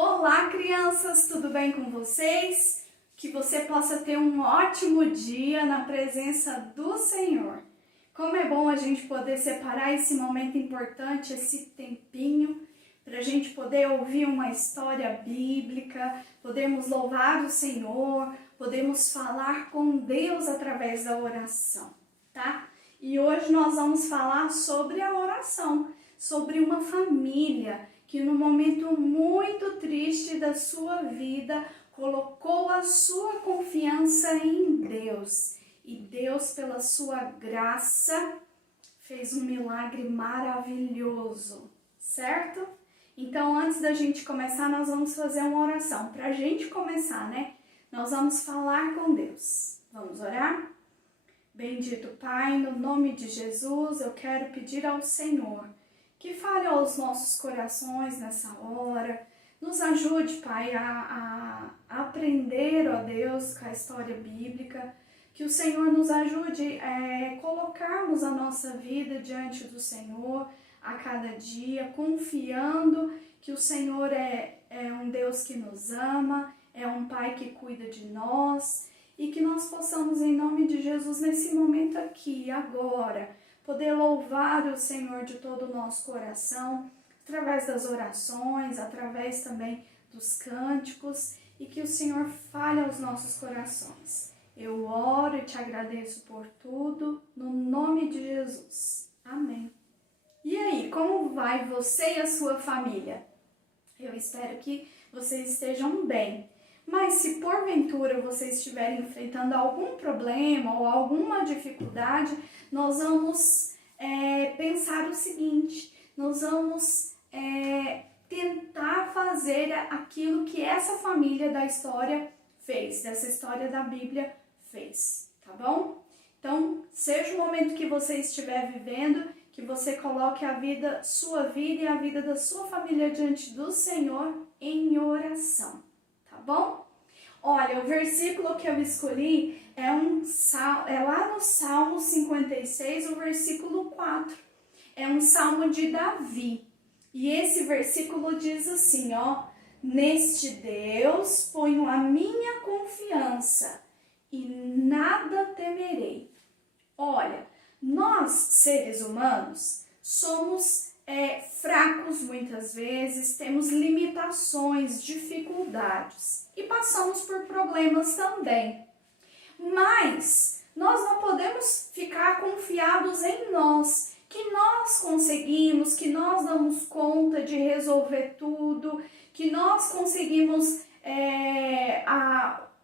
Olá, crianças, tudo bem com vocês? Que você possa ter um ótimo dia na presença do Senhor. Como é bom a gente poder separar esse momento importante, esse tempinho, para a gente poder ouvir uma história bíblica, podemos louvar o Senhor, podemos falar com Deus através da oração, tá? E hoje nós vamos falar sobre a oração, sobre uma família que num momento muito triste da sua vida colocou a sua confiança em Deus. E Deus, pela sua graça, fez um milagre maravilhoso, certo? Então, antes da gente começar, nós vamos fazer uma oração. Para a gente começar, né? Nós vamos falar com Deus. Vamos orar? Bendito Pai, no nome de Jesus, eu quero pedir ao Senhor que fale aos nossos corações nessa hora. Nos ajude, Pai, a aprender, ó Deus, com a história bíblica. Que o Senhor nos ajude a colocarmos a nossa vida diante do Senhor a cada dia, confiando que o Senhor é um Deus que nos ama, é um Pai que cuida de nós, e que nós possamos, em nome de Jesus, nesse momento aqui, agora, poder louvar o Senhor de todo o nosso coração, através das orações, através também dos cânticos, e que o Senhor fale aos nossos corações. Eu oro e te agradeço por tudo, no nome de Jesus. Amém. E aí, como vai você e a sua família? Eu espero que vocês estejam bem. Mas se porventura vocês estiverem enfrentando algum problema ou alguma dificuldade, nós vamos pensar o seguinte: nós vamos tentar fazer aquilo que essa família da história fez, dessa história da Bíblia fez, tá bom? Então, seja o momento que você estiver vivendo, que você coloque sua vida e a vida da sua família diante do Senhor em oração. Tá bom? Olha, o versículo que eu escolhi é lá no Salmo 56, o versículo 4. É um salmo de Davi. E esse versículo diz assim, ó: Neste Deus ponho a minha confiança e nada temerei. Olha, nós, seres humanos, somos fracos muitas vezes, temos limitações, dificuldades e passamos por problemas também. Mas nós não podemos ficar confiados em nós, que nós conseguimos, que nós damos conta de resolver tudo, que nós conseguimos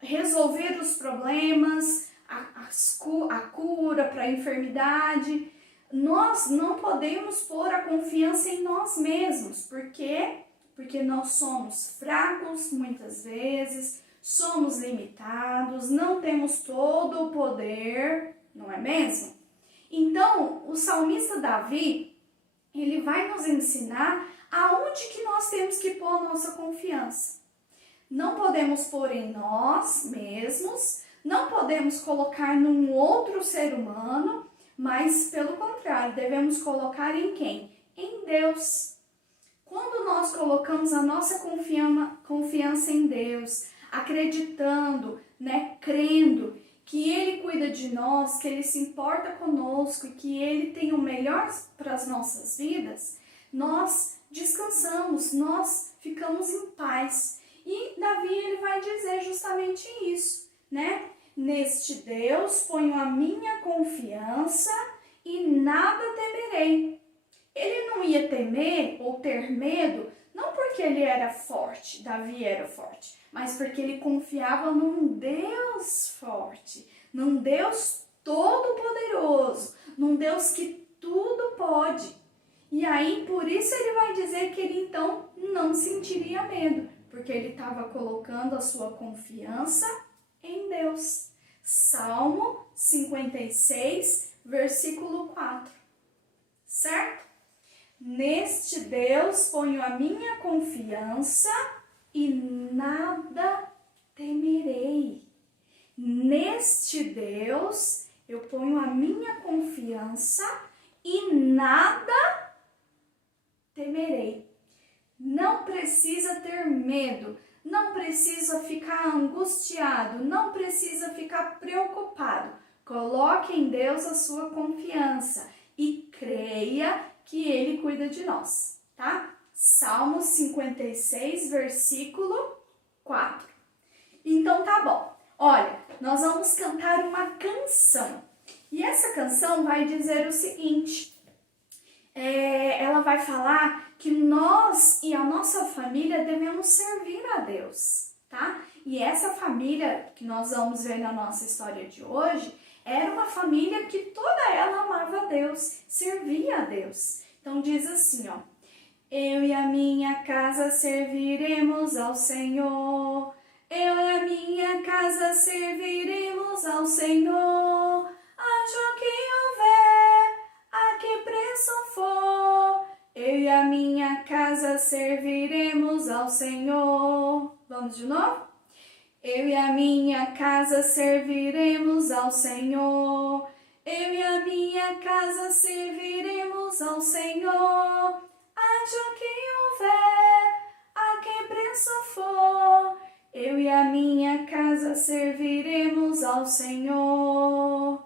resolver os problemas, a cura para a enfermidade. Nós não podemos pôr a confiança em nós mesmos. Por quê? Porque nós somos fracos muitas vezes, somos limitados, não temos todo o poder, não é mesmo? Então, o salmista Davi, ele vai nos ensinar aonde que nós temos que pôr a nossa confiança. Não podemos pôr em nós mesmos, não podemos colocar num outro ser humano, mas pelo contrário, devemos colocar em quem? Em Deus. Quando nós colocamos a nossa confiança em Deus, acreditando, crendo que Ele cuida de nós, que Ele se importa conosco e que Ele tem o melhor para as nossas vidas, nós descansamos, nós ficamos em paz. E Davi, ele vai dizer justamente isso, né? Neste Deus ponho a minha confiança e nada temerei. Ele não ia temer ou ter medo, não porque ele era forte, Davi era forte, mas porque ele confiava num Deus forte, num Deus todo-poderoso, num Deus que tudo pode. E aí, por isso ele vai dizer que ele então não sentiria medo, porque ele estava colocando a sua confiança em Deus. Salmo 56, versículo 4. Certo? Neste Deus ponho a minha confiança e nada temerei. Neste Deus eu ponho a minha confiança e nada temerei. Não precisa ter medo, não precisa ficar angustiado, não precisa ficar preocupado. Coloque em Deus a sua confiança e creia que Ele cuida de nós, tá? Salmos 56, versículo 4. Então tá bom. Olha, nós vamos cantar uma canção. E essa canção vai dizer o seguinte: ela vai falar que nós e a nossa família devemos servir a Deus, tá? E essa família que nós vamos ver na nossa história de hoje era uma família que toda ela amava a Deus, servia a Deus. Então diz assim, ó: eu e a minha casa serviremos ao Senhor. Eu e a minha casa serviremos ao Senhor. Haja o que houver, a que preço for. Eu e a minha casa serviremos ao Senhor. Vamos de novo? Eu e a minha casa serviremos ao Senhor. Eu e a minha casa serviremos ao Senhor. Haja o que houver, a que preço for. Eu e a minha casa serviremos ao Senhor.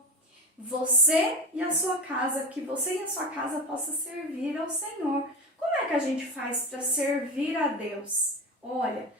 Você e a sua casa, que você e a sua casa possa servir ao Senhor. Como é que a gente faz para servir a Deus? Olha,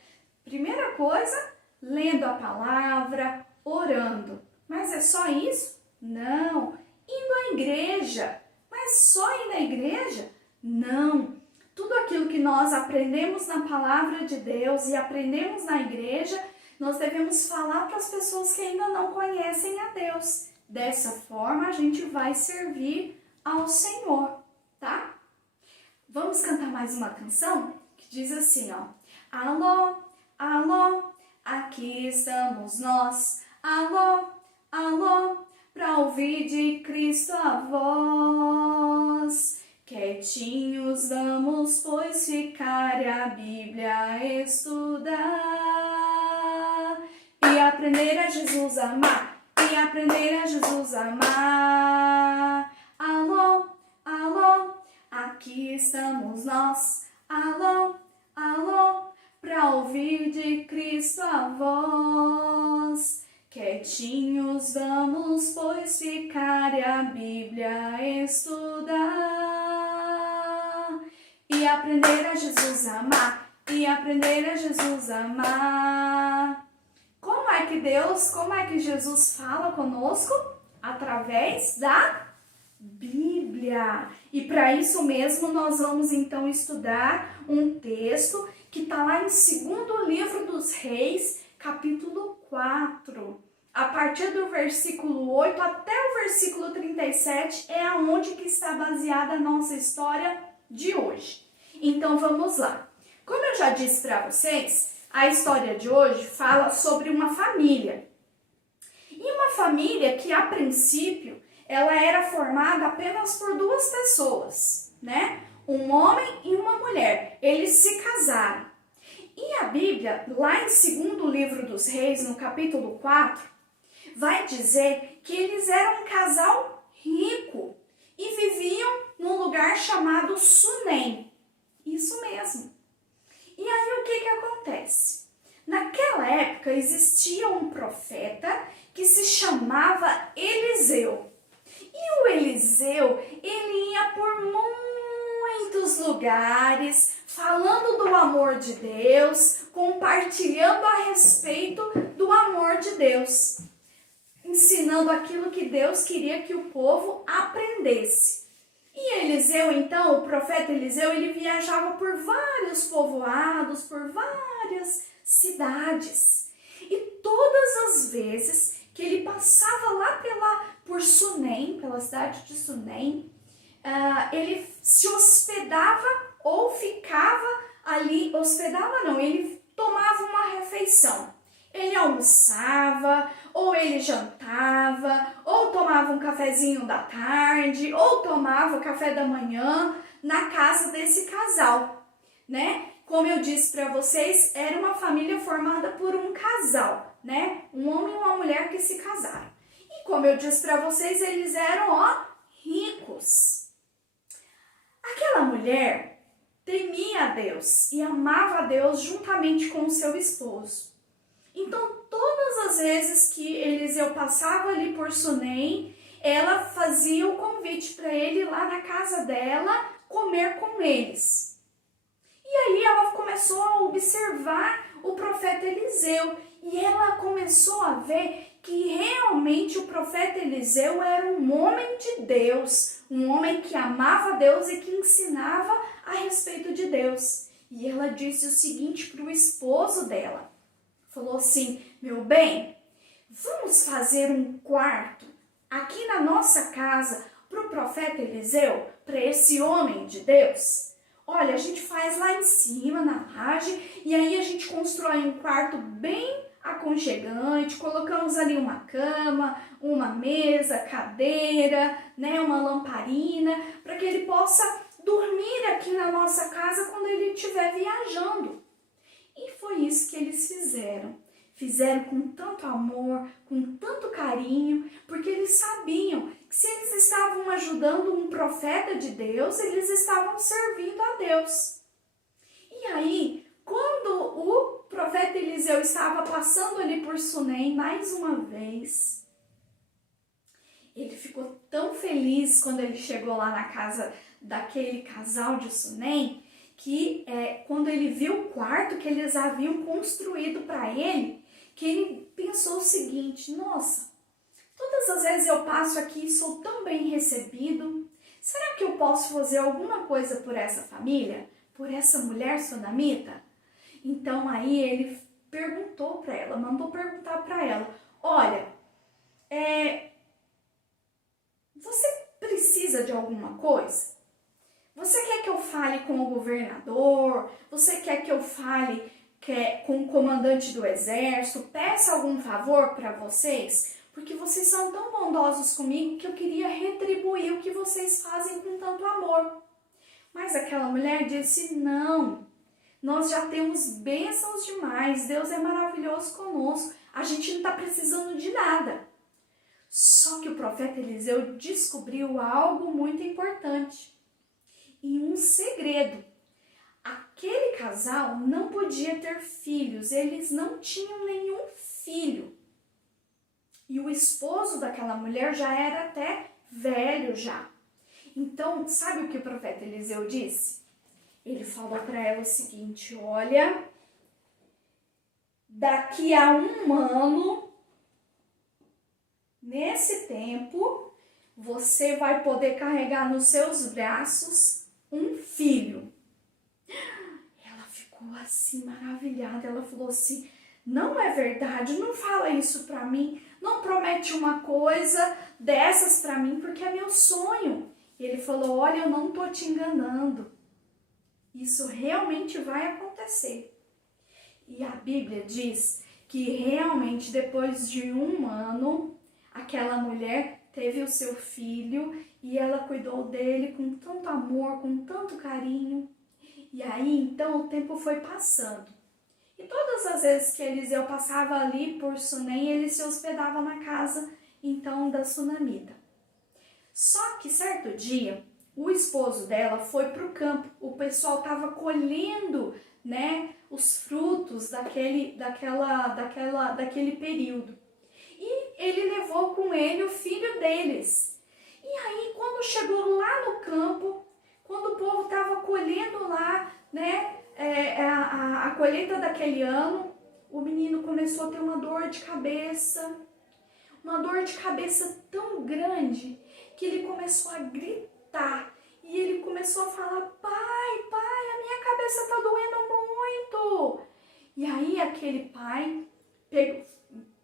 primeira coisa, lendo a palavra, orando. Mas é só isso? Não. Indo à igreja. Mas só ir na igreja? Não. Tudo aquilo que nós aprendemos na palavra de Deus e aprendemos na igreja, nós devemos falar para as pessoas que ainda não conhecem a Deus. Dessa forma, a gente vai servir ao Senhor, tá? Vamos cantar mais uma canção que diz assim, ó: alô, alô, aqui estamos nós. Alô, alô, para ouvir de Cristo a voz. Quietinhos vamos, pois, ficar e a Bíblia estudar. E aprender a Jesus amar, e aprender a Jesus amar. Alô, alô, aqui estamos nós. Alô, alô, para ouvir de Cristo a voz. Quietinhos vamos, pois, ficar e a Bíblia estudar. E aprender a Jesus amar, e aprender a Jesus amar. Como é que Jesus fala conosco? Através da Bíblia. E para isso mesmo nós vamos então estudar um texto que está lá em 2º livro dos Reis, capítulo 4. A partir do versículo 8 até o versículo 37 é aonde que está baseada a nossa história de hoje. Então vamos lá. Como eu já disse para vocês, a história de hoje fala sobre uma família. E uma família que a princípio ela era formada apenas por 2 pessoas, né? Um homem e uma mulher. Eles se casaram. E a Bíblia, lá em 2º livro dos Reis, no capítulo 4, vai dizer que eles eram um casal rico e viviam num lugar chamado Sunem. Isso mesmo. E aí o que acontece? Naquela época existia um profeta que se chamava Eliseu. E o Eliseu, ele ia por muitos lugares, falando do amor de Deus, compartilhando a respeito do amor de Deus, ensinando aquilo que Deus queria que o povo aprendesse. E Eliseu, então, o profeta Eliseu, ele viajava por vários povoados, por várias cidades. E todas as vezes que ele passava lá por Sunem, pela cidade de Sunem, ele se hospedava ou ficava ali, ele tomava uma refeição. Ele almoçava, ou ele jantava, ou tomava um cafezinho da tarde, ou tomava o café da manhã na casa desse casal, né? Como eu disse para vocês, era uma família formada por um casal, né? Um homem e uma mulher que se casaram. E como eu disse para vocês, eles eram, ricos. Aquela mulher temia a Deus e amava a Deus juntamente com o seu esposo. Então, todas as vezes que Eliseu passava ali por Sunem, ela fazia o convite para ele ir lá na casa dela comer com eles. E aí ela começou a observar o profeta Eliseu e ela começou a ver que realmente o profeta Eliseu era um homem de Deus, um homem que amava Deus e que ensinava a respeito de Deus. E ela disse o seguinte para o esposo dela, falou assim: meu bem, vamos fazer um quarto aqui na nossa casa para o profeta Eliseu, para esse homem de Deus? Olha, a gente faz lá em cima, na laje, e aí a gente constrói um quarto bem aconchegante, colocamos ali uma cama, uma mesa, cadeira, né, uma lamparina, para que ele possa dormir aqui na nossa casa quando ele estiver viajando. E foi isso que eles fizeram. Fizeram com tanto amor, com tanto carinho, porque eles sabiam que se eles estavam ajudando um profeta de Deus, eles estavam servindo a Deus. E aí, quando o profeta Eliseu estava passando ali por Sunem mais uma vez, ele ficou tão feliz quando ele chegou lá na casa daquele casal de Sunem, que quando ele viu o quarto que eles haviam construído para ele, que ele pensou o seguinte: nossa, todas as vezes eu passo aqui e sou tão bem recebido, será que eu posso fazer alguma coisa por essa família, por essa mulher sunamita? Então aí ele perguntou para ela, mandou perguntar para ela: olha, você precisa de alguma coisa? Você quer que eu fale com o governador? Você quer que eu fale com o comandante do exército? Peça algum favor para vocês? Porque vocês são tão bondosos comigo que eu queria retribuir o que vocês fazem com tanto amor. Mas aquela mulher disse: não, nós já temos bênçãos demais, Deus é maravilhoso conosco, a gente não está precisando de nada. Só que o profeta Eliseu descobriu algo muito importante e um segredo. Aquele casal não podia ter filhos, eles não tinham nenhum filho. E o esposo daquela mulher já era até velho já. Então, sabe o que o profeta Eliseu disse? Ele falou para ela o seguinte: olha, daqui a um ano, nesse tempo, você vai poder carregar nos seus braços um filho. Ela ficou assim maravilhada, ela falou assim: não é verdade, não fala isso pra mim, não promete uma coisa dessas pra mim, porque é meu sonho. E ele falou: olha, eu não tô te enganando, isso realmente vai acontecer. E a Bíblia diz que realmente depois de um ano, aquela mulher teve o seu filho e ela cuidou dele com tanto amor, com tanto carinho. E aí, então, o tempo foi passando. E todas as vezes que Eliseu passava ali por Sunem, ele se hospedava na casa, então, da sunamita. Só que certo dia, o esposo dela foi para o campo. O pessoal estava colhendo, né, os frutos daquele período. E ele levou com ele o filho deles. E aí, quando chegou lá no campo, quando o povo estava colhendo lá, né, a colheita daquele ano, o menino começou a ter uma dor de cabeça tão grande que ele começou a gritar. E ele começou a falar: pai, a minha cabeça está doendo muito. E aí aquele pai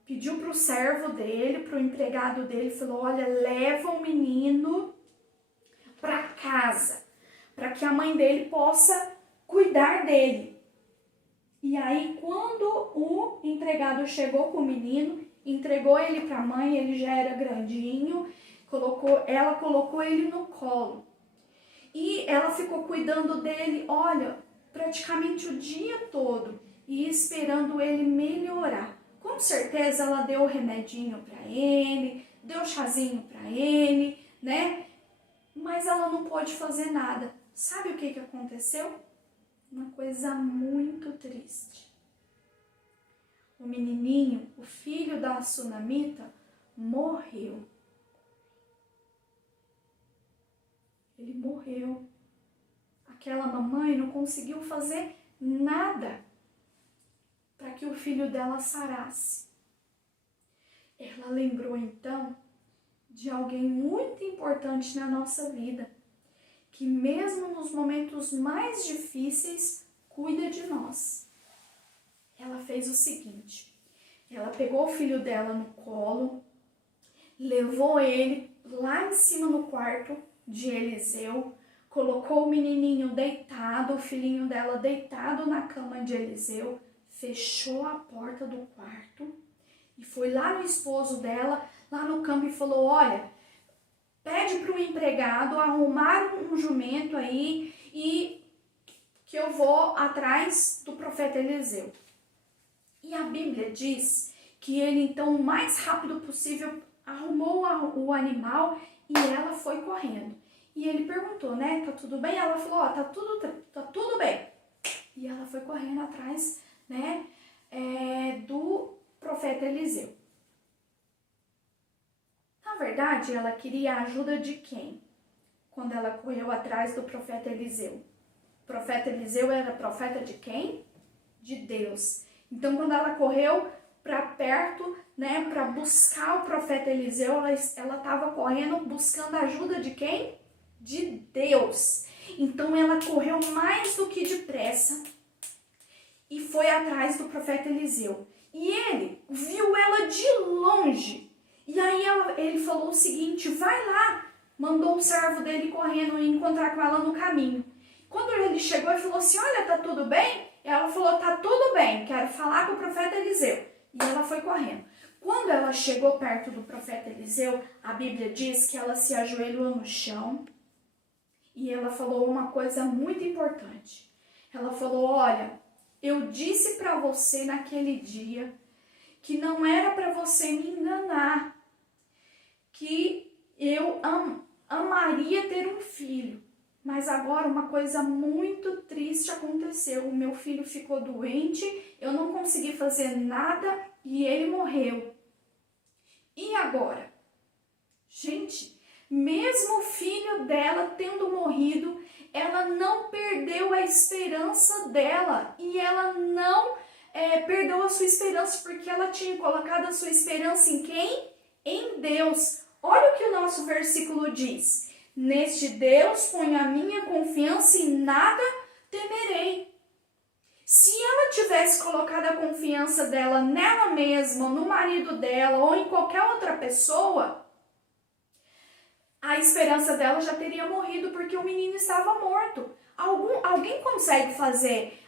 pediu para o servo dele, para o empregado dele, falou: olha, leva o menino para casa, para que a mãe dele possa cuidar dele. E aí, quando o empregado chegou com o menino, entregou ele para a mãe, ele já era grandinho, ela colocou ele no colo. E ela ficou cuidando dele, olha, praticamente o dia todo, e esperando ele melhorar. Com certeza ela deu o remedinho para ele, deu o chazinho para ele, né? Mas ela não pôde fazer nada. Sabe o que aconteceu? uma coisa muito triste. O menininho, o filho da sunamita, morreu. Ele morreu. Aquela mamãe não conseguiu fazer nada para que o filho dela sarasse. Ela lembrou então de alguém muito importante na nossa vida, que mesmo nos momentos mais difíceis, cuida de nós. Ela fez o seguinte, ela pegou o filho dela no colo, levou ele lá em cima no quarto de Eliseu, colocou o menininho deitado, o filhinho dela deitado na cama de Eliseu, fechou a porta do quarto e foi lá no esposo dela, lá no campo e falou, olha, pede para o empregado arrumar um jumento aí e que eu vou atrás do profeta Eliseu. E a Bíblia diz que ele então o mais rápido possível arrumou o animal e ela foi correndo. E ele perguntou, né, tá tudo bem? Ela falou, ó, tá tudo bem. E ela foi correndo atrás, né, do profeta Eliseu. Na verdade, ela queria a ajuda de quem? Quando ela correu atrás do profeta Eliseu. O profeta Eliseu era profeta de quem? De Deus. Então, quando ela correu para perto, né, para buscar o profeta Eliseu, ela estava correndo buscando a ajuda de quem? De Deus. Então, ela correu mais do que depressa e foi atrás do profeta Eliseu. E ele viu ela de longe. E aí ele falou o seguinte, vai lá, mandou o servo dele correndo e encontrar com ela no caminho. Quando ele chegou e falou assim, olha, tá tudo bem? Ela falou, tá tudo bem, quero falar com o profeta Eliseu. E ela foi correndo. Quando ela chegou perto do profeta Eliseu, a Bíblia diz que ela se ajoelhou no chão e ela falou uma coisa muito importante. Ela falou, olha, eu disse para você naquele dia que não era para você me enganar, que eu amaria ter um filho. Mas agora uma coisa muito triste aconteceu. O meu filho ficou doente, eu não consegui fazer nada e ele morreu. E agora? Gente, mesmo o filho dela tendo morrido, ela não perdeu a esperança dela. E ela não perdeu a sua esperança porque ela tinha colocado a sua esperança em quem? Em Deus. Olha o que o nosso versículo diz. Neste Deus ponho a minha confiança e nada temerei. Se ela tivesse colocado a confiança dela nela mesma, no marido dela ou em qualquer outra pessoa, a esperança dela já teria morrido porque o menino estava morto. Alguém consegue fazer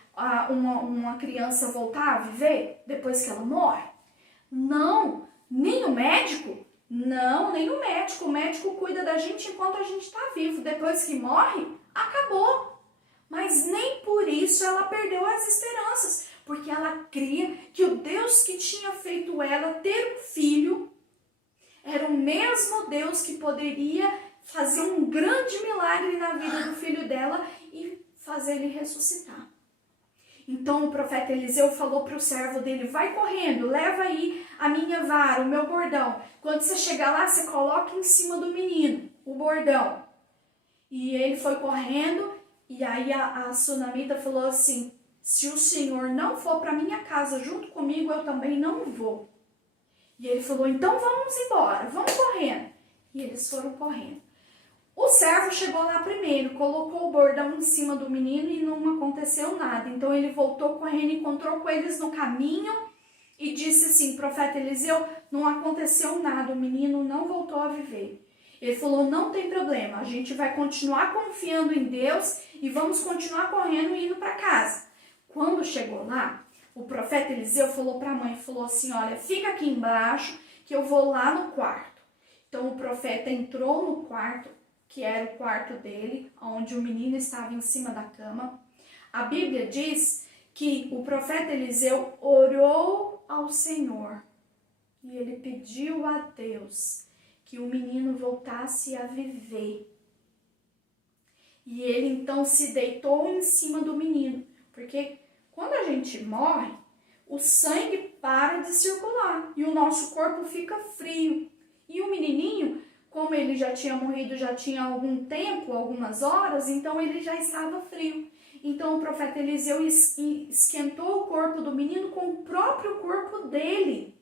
uma criança voltar a viver depois que ela morre? Não, nem o médico. Não, nem o médico. O médico cuida da gente enquanto a gente está vivo. Depois que morre, acabou. Mas nem por isso ela perdeu as esperanças, porque ela cria que o Deus que tinha feito ela ter um filho era o mesmo Deus que poderia fazer um grande milagre na vida do filho dela e fazer ele ressuscitar. Então o profeta Eliseu falou para o servo dele, vai correndo, leva aí a minha vara, o meu bordão. Quando você chegar lá, você coloca em cima do menino o bordão. E ele foi correndo e aí a sunamita falou assim, se o senhor não for para minha casa junto comigo, eu também não vou. E ele falou, então vamos embora, vamos correndo. E eles foram correndo. O servo chegou lá primeiro, colocou o bordão em cima do menino e não aconteceu nada. Então ele voltou correndo, encontrou com eles no caminho e disse assim, profeta Eliseu, não aconteceu nada, o menino não voltou a viver. Ele falou, não tem problema, a gente vai continuar confiando em Deus e vamos continuar correndo e indo para casa. Quando chegou lá, o profeta Eliseu falou para a mãe, falou assim, olha, fica aqui embaixo que eu vou lá no quarto. Então o profeta entrou no quarto, que era o quarto dele, onde o menino estava em cima da cama. A Bíblia diz que o profeta Eliseu orou ao Senhor e ele pediu a Deus que o menino voltasse a viver. E ele então se deitou em cima do menino, Porque quando a gente morre, o sangue para de circular e o nosso corpo fica frio. E o menininho, como ele já tinha morrido, já tinha algum tempo, algumas horas, então ele já estava frio. Então o profeta Eliseu esquentou o corpo do menino com o próprio corpo dele.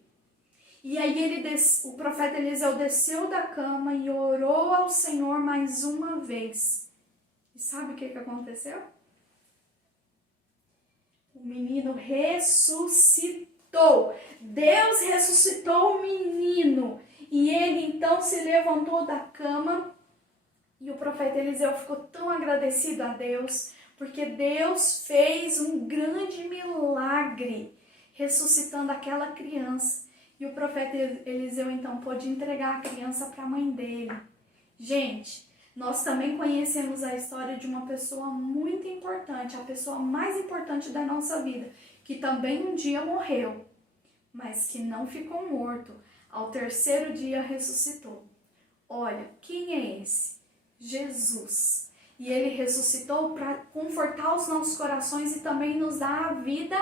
E aí o profeta Eliseu desceu da cama e orou ao Senhor mais uma vez. E sabe o que aconteceu? O menino ressuscitou. Deus ressuscitou o menino. E ele então se levantou da cama. E o profeta Eliseu ficou tão agradecido a Deus, porque Deus fez um grande milagre, ressuscitando aquela criança. E o profeta Eliseu então pôde entregar a criança para a mãe dele. Gente, nós também conhecemos a história de uma pessoa muito importante, a pessoa mais importante da nossa vida, que também um dia morreu, mas que não ficou morto. Ao terceiro dia ressuscitou. Olha, quem é esse? Jesus. E ele ressuscitou para confortar os nossos corações e também nos dar a vida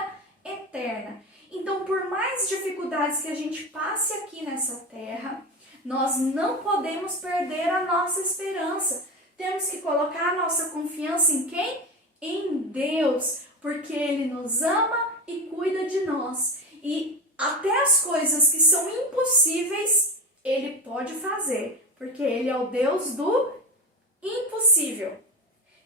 eterna. Então, por mais dificuldades que a gente passe aqui nessa terra, nós não podemos perder a nossa esperança. Temos que colocar a nossa confiança em quem? Em Deus, porque Ele nos ama e cuida de nós. E até as coisas que são impossíveis, Ele pode fazer, porque Ele é o Deus do impossível.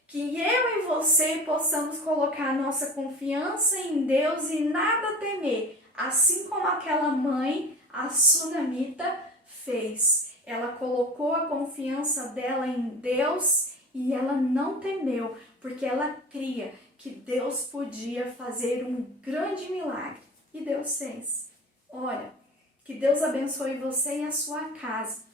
Que eu e você possamos colocar a nossa confiança em Deus e nada temer, assim como aquela mãe, a sunamita, fez. Ela colocou a confiança dela em Deus e ela não temeu, porque ela cria que Deus podia fazer um grande milagre. E Deus fez. Olha, que Deus abençoe você e a sua casa.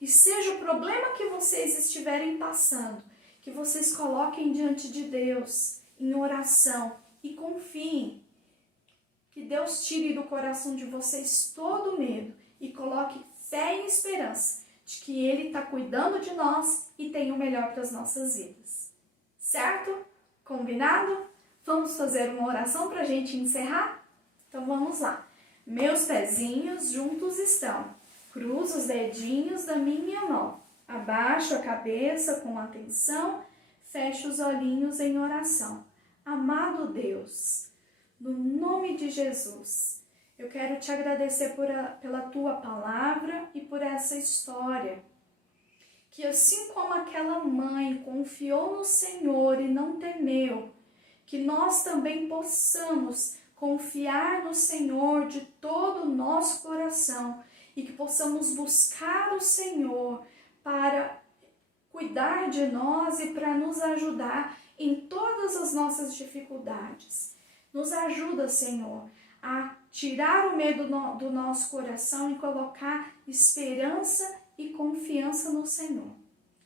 E seja o problema que vocês estiverem passando, que vocês coloquem diante de Deus em oração e confiem. Que Deus tire do coração de vocês todo medo e coloque fé e esperança de que Ele está cuidando de nós e tem o melhor para as nossas vidas. Certo? Combinado? Vamos fazer uma oração para a gente encerrar? Então vamos lá. Meus pezinhos juntos estão. Cruzo os dedinhos da minha mão. Abaixo a cabeça com atenção, fecho os olhinhos em oração. Amado Deus, no nome de Jesus, eu quero te agradecer pela tua palavra e por essa história. Que assim como aquela mãe confiou no Senhor e não temeu, que nós também possamos confiar no Senhor de todo o nosso coração e que possamos buscar o Senhor para cuidar de nós e para nos ajudar em todas as nossas dificuldades. Nos ajuda, Senhor, a tirar o medo do nosso coração e colocar esperança e confiança no Senhor.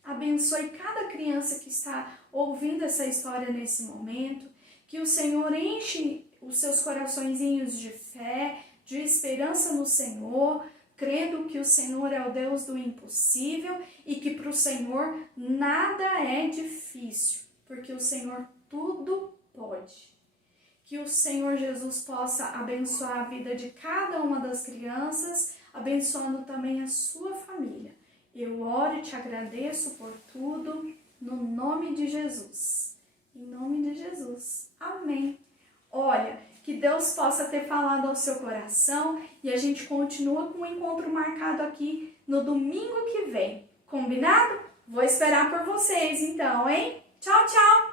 Abençoe cada criança que está ouvindo essa história nesse momento, que o Senhor enche os seus coraçõezinhos de fé, de esperança no Senhor, crendo que o Senhor é o Deus do impossível e que para o Senhor nada é difícil, porque o Senhor tudo pode. Que o Senhor Jesus possa abençoar a vida de cada uma das crianças, abençoando também a sua família. Eu oro e te agradeço por tudo, no nome de Jesus. Em nome de Jesus. Amém. Olha, que Deus possa ter falado ao seu coração e a gente continua com o encontro marcado aqui no domingo que vem. Combinado? Vou esperar por vocês então, hein? Tchau, tchau!